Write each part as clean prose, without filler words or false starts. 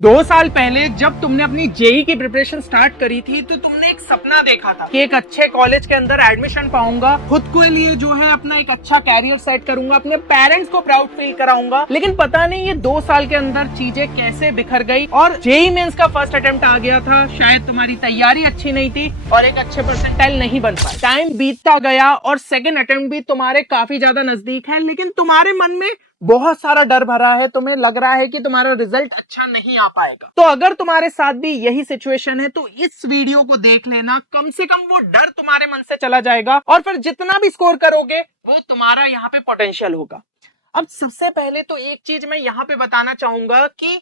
2 साल पहले जब तुमने अपनी जेई की प्रिपरेशन स्टार्ट करी थी तो तुमने एक सपना देखा था कि एक अच्छे कॉलेज के अंदर एडमिशन पाऊंगा, खुद के लिए जो है अपना एक अच्छा कैरियर सेट करूंगा, अपने पेरेंट्स को प्राउड फील कराऊंगा। लेकिन पता नहीं ये 2 साल के अंदर चीजें कैसे बिखर गई और जेई मेंस का फर्स्ट अटेम्प्ट आ गया था। शायद तुम्हारी तैयारी अच्छी नहीं थी और एक अच्छे परसेंटाइल नहीं बन पाए। टाइम बीतता गया और सेकेंड अटेम्प्ट भी तुम्हारे काफी ज्यादा नजदीक है, लेकिन तुम्हारे मन में बहुत सारा डर भरा है। तुम्हें लग रहा है कि तुम्हारा रिजल्ट अच्छा नहीं आ पाएगा। तो अगर तुम्हारे साथ भी यही सिचुएशन है तो इस वीडियो को देख लेना, कम से कम वो डर तुम्हारे मन से चला जाएगा और फिर जितना भी स्कोर करोगे वो तुम्हारा यहाँ पे पोटेंशियल होगा। अब सबसे पहले तो एक चीज मैं यहाँ पे बताना चाहूंगा कि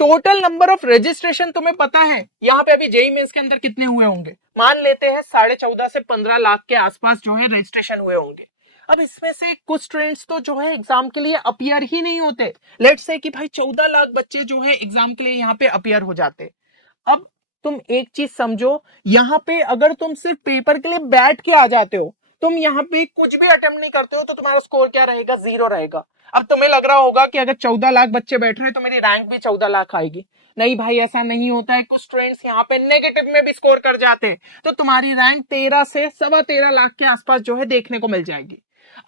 टोटल नंबर ऑफ रजिस्ट्रेशन तुम्हें पता है यहाँ पे अभी जेई मेंस के अंदर कितने हुए होंगे? मान लेते हैं 14.5 से 15 लाख के आसपास जो है रजिस्ट्रेशन हुए होंगे। अब इसमें से कुछ स्टूडेंट्स तो जो है एग्जाम के लिए अपीयर ही नहीं होते। लेट्स से कि भाई 14 लाख बच्चे जो है एग्जाम के लिए यहाँ पे अपीयर हो जाते। अब तुम एक चीज समझो, यहाँ पे अगर तुम सिर्फ पेपर के लिए बैठ के आ जाते हो, तुम यहाँ पे कुछ भी अटेम्प्ट नहीं करते हो तो तुम्हारा स्कोर क्या रहेगा? 0 रहेगा। अब तुम्हें लग रहा होगा कि अगर 14 लाख बच्चे बैठ रहे हैं तो मेरी रैंक भी 14 लाख आएगी। नहीं भाई, ऐसा नहीं होता है। कुछ स्टूडेंट्स यहाँ पे नेगेटिव में भी स्कोर कर जाते हैं तो तुम्हारी रैंक 13 से 13.25 लाख के आसपास जो है देखने को मिल जाएगी।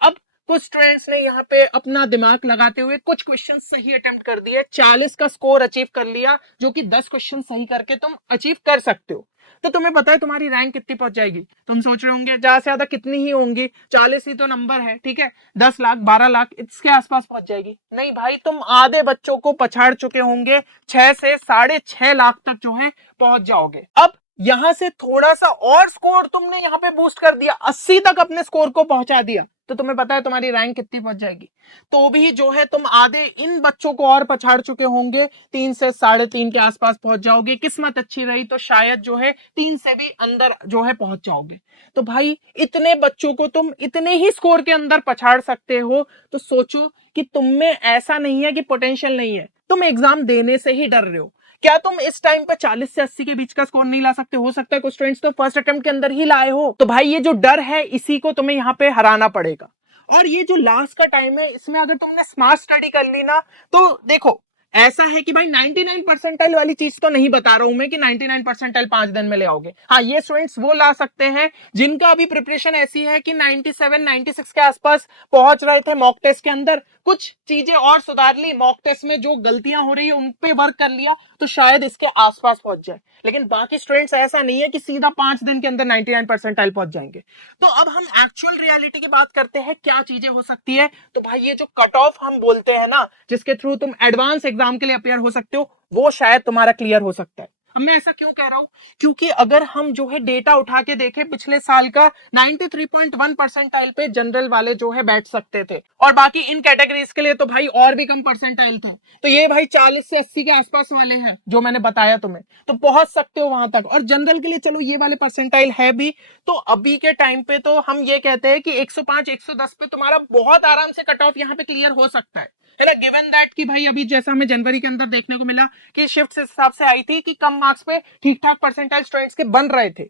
अब कुछ स्टूडेंट्स ने यहाँ पे अपना दिमाग लगाते हुए कुछ क्वेश्चन सही अटेम्प्ट कर दिए, 40 का स्कोर अचीव कर लिया, जो कि 10 क्वेश्चन सही करके तुम अचीव कर सकते हो। तो तुम्हें पता है तुम्हारी रैंक कितनी पहुंच जाएगी? तुम सोच रहे होंगे ज्यादा से ज्यादा कितनी ही होंगी, 40 ही तो नंबर है, ठीक है, 10 लाख 12 लाख इसके आसपास पहुंच जाएगी। नहीं भाई, तुम आधे बच्चों को पछाड़ चुके होंगे, 6 से 6.5 लाख तक जो है पहुंच जाओगे। अब यहां से थोड़ा सा और स्कोर तुमने यहाँ पे बूस्ट कर दिया, 80 तक अपने स्कोर को पहुंचा दिया, तो तुम्हें पता है तुम्हारी रैंक कितनी पहुंच जाएगी? तो भी जो है तुम आधे इन बच्चों को और पछाड़ चुके होंगे, 3 से 3.5 के आसपास पहुंच जाओगे। किस्मत अच्छी रही तो शायद जो है 3 से भी अंदर जो है पहुंच जाओगे। तो भाई इतने बच्चों को तुम इतने ही स्कोर के अंदर पछाड़ सकते हो, तो सोचो कि तुम में ऐसा नहीं है कि पोटेंशियल नहीं है, तुम एग्जाम देने से ही डर रहे हो। क्या तुम इस टाइम पे 40 से 80 के बीच का स्कोर नहीं ला सकते? हो सकता है कुछ स्टूडेंट्स तो फर्स्ट अटेम्प्ट के अंदर ही लाए हो। तो भाई ये जो डर है इसी को तुम्हें यहाँ पे हराना पड़ेगा। और ये जो लास्ट का टाइम है इसमें अगर तुमने स्मार्ट स्टडी कर ली ना, तो देखो ऐसा है कि भाई 99 परसेंटाइल वाली चीज तो नहीं बता रहा हूं मैं कि 99 परसेंटाइल 5 दिन में ले आओगे। हाँ, ये स्टूडेंट्स वो ला सकते हैं जिनका अभी प्रिपरेशन ऐसी है कि 97 96 के आसपास पहुंच रहे थे मॉक टेस्ट के अंदर, कुछ चीजें और सुधार ली, मॉक टेस्ट में जो गलतियां हो रही है उन पे वर्क कर लिया, तो शायद इसके आसपास पहुंच जाए। लेकिन बाकी स्टूडेंट्स ऐसा नहीं है कि सीधा 5 दिन के अंदर 99 परसेंटाइल पहुंच जाएंगे। तो अब हम एक्चुअल रियलिटी की बात करते हैं, क्या चीजें हो सकती है। तो भाई ये जो कट ऑफ हम बोलते हैं ना, जिसके थ्रू तुम एडवांस एग्जाम के लिए अपियर हो सकते हो, वो शायद तुम्हारा क्लियर हो सकता है। अब मैं ऐसा क्यों कह रहा हूं? क्योंकि अगर हम जो है डेटा उठा के देखें पिछले साल का, 93.1 परसेंटाइल पे जनरल वाले जो है बैठ सकते थे और बाकी इन कैटेगरीज के लिए तो भाई और भी कम परसेंटाइल थे। तो ये भाई 40 से 80 के आसपास वाले हैं जो मैंने बताया तुम्हें, तो पहुंच सकते हो वहां तक। और जनरल के लिए चलो ये वाले परसेंटाइल है भी, तो अभी के टाइम पे तो हम ये कहते हैं कि 105 110 पे तुम्हारा बहुत आराम से कट ऑफ यहाँ पे क्लियर हो सकता है ना, गिवन दैट कि भाई अभी जैसा हमें जनवरी के अंदर देखने को मिला कि शिफ्ट इस हिसाब से आई थी कि कम मार्क्स पे ठीक ठाक परसेंटाइल स्टूडेंट्स के बन रहे थे,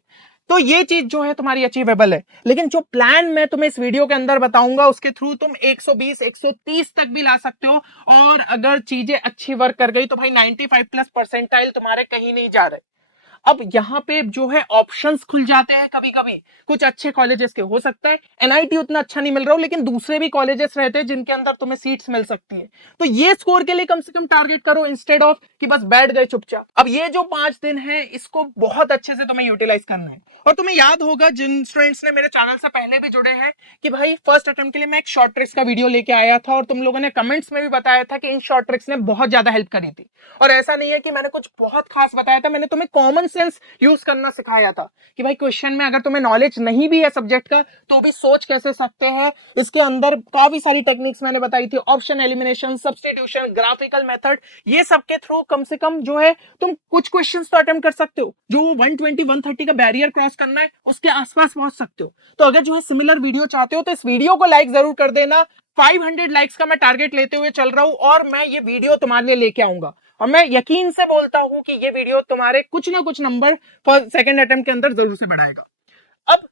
तो ये चीज जो है तुम्हारी अचीवेबल है। लेकिन जो प्लान मैं तुम्हें इस वीडियो के अंदर बताऊंगा उसके थ्रू तुम 120 130 तक भी ला सकते हो, और अगर चीजें अच्छी वर्क कर गई तो भाई 95 प्लस परसेंटाइल तुम्हारे कहीं नहीं जा रहे। अब यहाँ पे जो है ऑप्शंस खुल जाते हैं कभी कभी, कुछ अच्छे कॉलेजेस के, हो सकता है एनआईटी उतना अच्छा नहीं मिल रहा हो लेकिन दूसरे भी कॉलेजेस रहते हैं जिनके अंदर तुम्हें सीट्स मिल सकती हैं। तो ये स्कोर के लिए कम से कम टारगेट करो इंस्टेड ऑफ कि बस बैठ गए चुपचाप। अब ये जो 5 दिन है इसको बहुत अच्छे से तुम्हें यूटिलाइज करना है। और तुम्हें याद होगा जिन स्टूडेंट्स ने मेरे चैनल से पहले भी जुड़े हैं कि भाई फर्स्ट अटेम्प्ट के लिए मैं एक शॉर्ट ट्रिक्स का वीडियो लेके आया था और तुम लोगों ने कमेंट्स में भी बताया था कि इन शॉर्ट ट्रिक्स ने बहुत ज्यादा हेल्प करी थी। और ऐसा नहीं है कि मैंने कुछ बहुत खास बताया था, मैंने तुम्हें कॉमन सेंस यूज करना सिखाया था कि भाई क्वेश्चन में अगर तुम्हें नॉलेज नहीं भी है सब्जेक्ट का तो भी सोच कैसे सकते हैं। इसके अंदर काफी सारी टेक्निक्स मैंने बताई थी, option elimination, substitution, graphical method, ये सब के थ्रू कम से कम जो है तुम कुछ क्वेश्चंस तो अटेम्प्ट कर सकते हो। जो 120 130 का बैरियर क्रॉस करना है उसके आसपास पहुंच सकते हो। तो अगर जो है सिमिलर वीडियो चाहते हो तो इस वीडियो को लाइक जरूर कर देना। 500 लाइक्स का मैं टारगेट लेते हुए चल रहा हूं और मैं ये वीडियो तुम्हारे लिए लेके आऊंगा, और मैं यकीन से बोलता हूं कि ये वीडियो तुम्हारे कुछ ना कुछ नंबर सेकंड अटेम्प्ट के अंदर जरूर से बढ़ाएगा। अब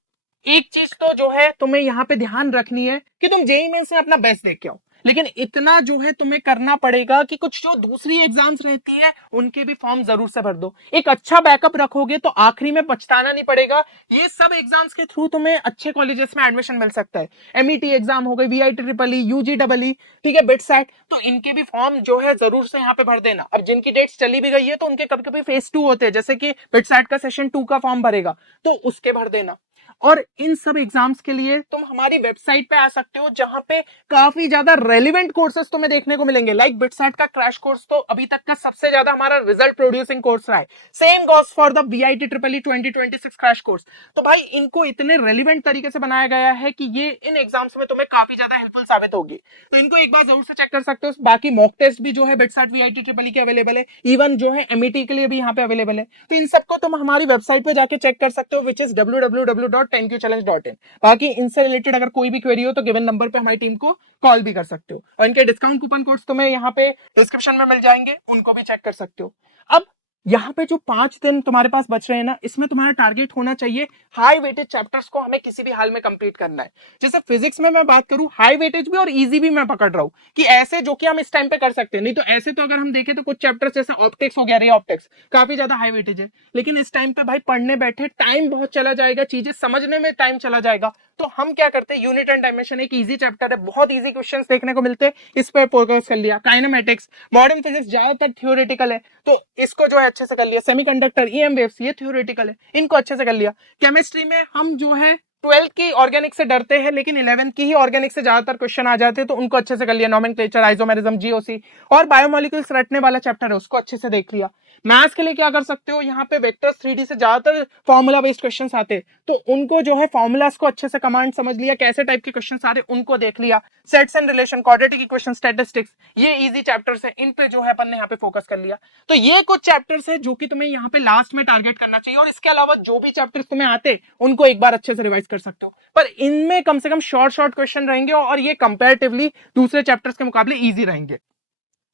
एक चीज तो जो है तुम्हें यहाँ पे ध्यान रखनी है कि तुम जेईई मेंस में अपना बेस्ट देख के आओ। लेकिन इतना जो है तुम्हें करना पड़ेगा कि कुछ जो दूसरी एग्जाम्स रहती है उनके भी फॉर्म जरूर से भर दो। एक अच्छा बैकअप रखोगे तो आखिरी में पछताना नहीं पड़ेगा। ये सब एग्जाम्स के थ्रू तुम्हें अच्छे कॉलेजेस में एडमिशन मिल सकता है। एमईटी एग्जाम हो गई, VIT triple E, UG double E, ठीक है, बिटसैट, तो इनके भी फॉर्म जो है जरूर से यहाँ पे भर देना। अब जिनकी डेट्स चली भी गई है तो उनके कभी कभी फेज 2 होते हैं, जैसे कि बिटसैट का सेशन 2 का फॉर्म भरेगा तो उसके भर देना। और इन सब एग्जाम्स के लिए तुम हमारी वेबसाइट पे आ सकते हो, जहां पे काफी ज्यादा रेलिवेंट कोर्सेज तुम्हें देखने को मिलेंगे। लाइक बिटसैट का क्रैश कोर्स तो अभी तक का सबसे ज्यादा हमारा रिजल्ट प्रोड्यूसिंग कोर्स रहा है। Same goes for the VIT triple E 2026 crash course. तो भाई इनको इतने रेलिवेंट तरीके से बनाया गया है कि ये इन एग्जाम्स में तुम्हें काफी ज्यादा हेल्पफुल साबित होगी। तो इनको एक बार जरूर से चेक कर सकते हो। बाकी मॉक टेस्ट भी जो है बिटसैट वीआईटी ट्रिपल ई के अवेलेबल है, इवन जो है एमईटी के लिए भी यहाँ पे अवेलेबल है। तो इन सबको तुम हमारी वेबसाइट पे जाके चेक कर सकते हो, विच इज www.10qchallenge.in। बाकी इनसे रिलेटेड अगर कोई भी क्वेरी हो तो गिवन नंबर पे हमारी टीम को कॉल भी कर सकते हो, और इनके डिस्काउंट कूपन कोड्स तुम्हें यहाँ पे डिस्क्रिप्शन में मिल जाएंगे, उनको भी चेक कर सकते हो। अब यहाँ पे जो 5 दिन तुम्हारे पास बच रहे हैं ना, इसमें तुम्हारा टारगेट होना चाहिए हाई वेटेज चैप्टर्स को हमें किसी भी हाल में कंप्लीट करना है। जैसे फिजिक्स में मैं बात करूं, हाई वेटेज भी और इजी भी मैं पकड़ रहा हूं कि ऐसे जो कि हम इस टाइम पे कर सकते हैं। नहीं तो ऐसे तो अगर हम देखें तो कुछ चैप्टर्स जैसे ऑप्टिक्स हो गया, रे ऑप्टिक्स, काफी ज्यादा हाई वेटेज है, लेकिन इस टाइम पे भाई पढ़ने बैठे टाइम बहुत चला जाएगा, चीजें समझने में टाइम चला जाएगा। तो हम क्या करते हैं, यूनिट एंड डायमेंशन एक इजी चैप्टर है, बहुत इजी क्वेश्चंस देखने को मिलते हैं, इस पर फोकस कर लिया। काइनेमेटिक्स, मॉडर्न फिजिक्स ज्यादातर थ्योरेटिकल है तो इसको जो है अच्छे से कर लिया। सेमीकंडक्टर, ईएम वेव्स, ये थ्योरेटिकल है, इनको अच्छे से कर लिया। केमिस्ट्री में हम जो है 12th की ऑर्गेनिक से डरते हैं, लेकिन 11th की ही ऑर्गेनिक से ज्यादातर क्वेश्चन आ जाते हैं, तो उनको अच्छे से कर लिया। नोमेनक्लेचर, आइसोमेरिज्म, जीओसी और बायोमोलिक्यूल्स रटने वाला चैप्टर है, उसको अच्छे से देख लिया। मैथ्स के लिए क्या कर सकते हो, यहाँ पे वेक्टर्स 3D से ज्यादातर फॉर्मूला बेस्ड क्वेश्चंस आते हैं, तो उनको जो है फॉर्मूलास को अच्छे से कमांड समझ लिया, कैसे टाइप के क्वेश्चंस आ रहे हैं उनको देख लिया। Sets and relation, quadratic equation, statistics, ये इजी चैप्टर्स है, इन पे जो है अपन ने यहाँ पे फोकस कर लिया। तो ये कुछ चैप्टर्स है जो कि तुम्हें यहाँ पे लास्ट में टारगेट करना चाहिए, और इसके अलावा जो भी चैप्टर्स तुम्हें आते उनको एक बार अच्छे से रिवाइज कर सकते हो, पर इनमें कम से कम शॉर्ट शॉर्ट क्वेश्चन रहेंगे और ये कंपैरेटिवली दूसरे चैप्टर्स के मुकाबले इजी रहेंगे।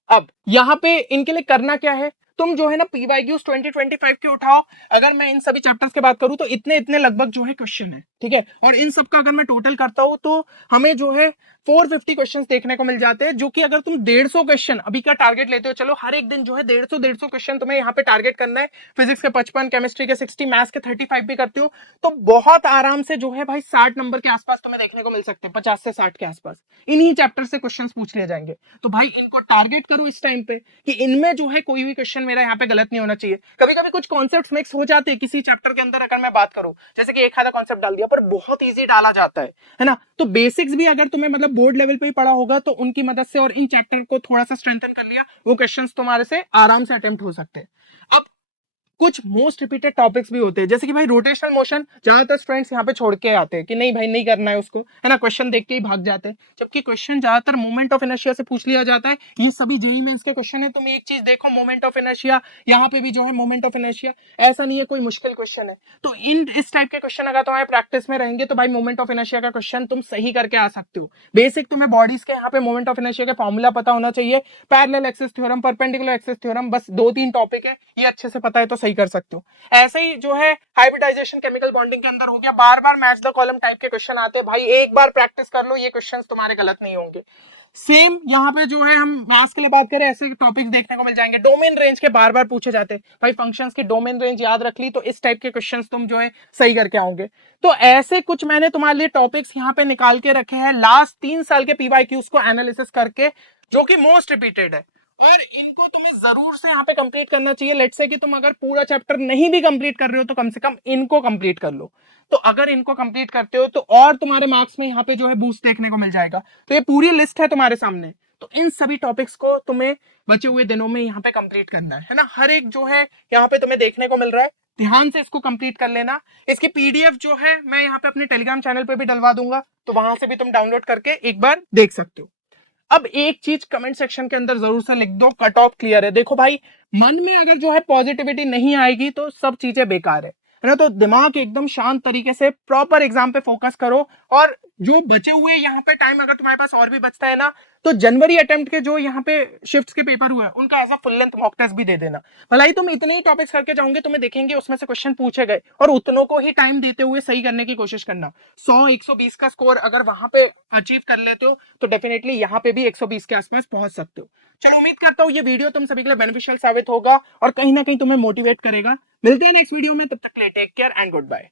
अब यहाँ पे इनके लिए करना क्या है, तुम जो है ना पीवाईक्यूज 2025 के उठाओ। अगर मैं इन सभी चैप्टर्स की बात करूं तो इतने इतने लगभग जो है क्वेश्चन है, ठीक है, और इन सब का अगर मैं टोटल करता हूं तो हमें जो है 450 क्वेश्चंस देखने को मिल जाते हैं, जो कि अगर तुम 150 क्वेश्चन अभी का टारगेट लेते हो, चलो हर एक दिन जो है 150 क्वेश्चन तुम्हें यहाँ पे टारगेट करना है। फिजिक्स के 55, केमिस्ट्री के 60, मैथ्स के 35 भी करते हो तो बहुत आराम से जो है भाई 60 नंबर के आसपास तुम्हें देखने को मिल सकते हैं, 50 से 60 के आसपास इन्हीं चैप्टर से क्वेश्चन पूछ लिए जाएंगे। तो भाई इनको टारगेट करो इस टाइम पे कि इनमें जो है कोई भी क्वेश्चन मेरा यहाँ पे गलत नहीं होना चाहिए। कभी कभी कुछ कॉन्सेप्ट मिक्स हो जाते हैं किसी चैप्टर के अंदर, अगर मैं बात करूं जैसे कि एक आधा कॉन्सेप्ट डाल दिया, पर बहुत इजी डाला जाता है ना। तो बेसिक्स भी अगर तुम्हें मतलब बोर्ड लेवल पे ही पढ़ा होगा तो उनकी मदद से और इन चैप्टर को थोड़ा सा स्ट्रेंथन कर लिया, वो क्वेश्चंस तुम्हारे से आराम से अटेम्प्ट हो सकते हैं। अब कुछ मोस्ट रिपीटेड टॉपिक्स भी होते हैं, जैसे कि भाई रोटेशनल मोशन, ज्यादातर स्टूडेंट्स यहाँ पे छोड़ के आते हैं कि नहीं भाई नहीं करना है उसको, है ना, क्वेश्चन देख के ही भाग जाते हैं, जबकि क्वेश्चन ज्यादातर मोमेंट ऑफ इनर्शिया से पूछ लिया जाता है। ये सभी जेईई मेंस के क्वेश्चन है। तुम एक चीज देखो, मोमेंट ऑफ इनर्शिया, यहाँ पे भी जो है मोमेंट ऑफ इनर्शिया, ऐसा नहीं है कोई मुश्किल क्वेश्चन है। तो इन इस टाइप के क्वेश्चन अगर तुम्हारे प्रैक्टिस में रहेंगे तो भाई मोमेंट ऑफ इनर्शिया का क्वेश्चन तुम सही करके आ सकते हो। बेसिक तुम्हें बॉडीज के यहाँ पे मोमेंट ऑफ इनर्शिया के फॉर्मूला पता होना चाहिए, parallel axis theorem, perpendicular axis theorem, बस 2-3 टॉपिक है, ये अच्छे से पता है तो सही कर सकते हो। ऐसे ही जो है हाइब्रिडाइजेशन, केमिकल बॉन्डिंग के अंदर हो गया, बार बार मैच द कॉलम टाइप के क्वेश्चन आते हैं, भाई एक बार प्रैक्टिस कर लो, ये क्वेश्चंस तुम्हारे गलत नहीं होंगे। सेम यहाँ पे जो है हम मैथ्स के लिए बात करें, ऐसे टॉपिक्स देखने को मिल जाएंगे। डोमेन रेंज के बार बार पूछे जाते हैं, भाई फंक्शंस की डोमेन रेंज याद रख ली तो इस टाइप के क्वेश्चंस तुम जो है सही करके आओगे। तो ऐसे कुछ मैंने तुम्हारे लिए टॉपिक्स यहाँ पे निकाल के रखे हैं लास्ट 3 साल के पीवाईक्यूज को एनालिसिस करके, जो कि मोस्ट रिपीटेड है, और इनको तुम्हें जरूर से यहाँ पे कंप्लीट करना चाहिए। लेट्स से कि तुम अगर पूरा चैप्टर नहीं भी कंप्लीट कर रहे हो तो कम से कम इनको कंप्लीट कर लो। तो अगर इनको कंप्लीट करते हो तो और तुम्हारे मार्क्स में यहाँ पे जो है बूस्ट देखने को मिल जाएगा। तो ये पूरी लिस्ट है तुम्हारे सामने, तो इन सभी टॉपिक्स को तुम्हें बचे हुए दिनों में यहाँ पे कंप्लीट करना है ना। हर एक जो है यहाँ पे तुम्हें देखने को मिल रहा है, ध्यान से इसको कंप्लीट कर लेना। इसकी पीडीएफ जो है मैं यहाँ पे अपने टेलीग्राम चैनल पे भी डलवा दूंगा, तो वहां से भी तुम डाउनलोड करके एक बार देख सकते हो। अब एक चीज कमेंट सेक्शन के अंदर जरूर से लिख दो, कट ऑफ क्लियर है। देखो भाई, मन में अगर जो है पॉजिटिविटी नहीं आएगी तो सब चीजें बेकार है ना। तो दिमाग एकदम शांत तरीके से प्रॉपर एग्जाम पे फोकस करो, और जो बचे हुए यहाँ पे टाइम अगर तुम्हारे पास और भी बचता है ना, तो जनवरी अटेम्प्ट के जो यहाँ पे शिफ्ट्स के पेपर हुए उनका as a full length mock test भी दे देना। भलाई तुम इतने ही टॉपिक्स करके जाओगे, तुम्हें देखेंगे उसमें से क्वेश्चन पूछे गए और उतनों को ही टाइम देते हुए सही करने की कोशिश करना। 100-120 का स्कोर अगर वहां पे अचीव कर लेते हो तो डेफिनेटली यहाँ पे भी 120 के आसपास पहुंच सकते हो। चलो, उम्मीद करता हूँ ये वीडियो तुम सभी के लिए बेनिफिशियल साबित होगा और कहीं ना कहीं तुम्हें मोटिवेट करेगा। मिलते हैं नेक्स्ट वीडियो में, तब तक के लिए take care and good bye.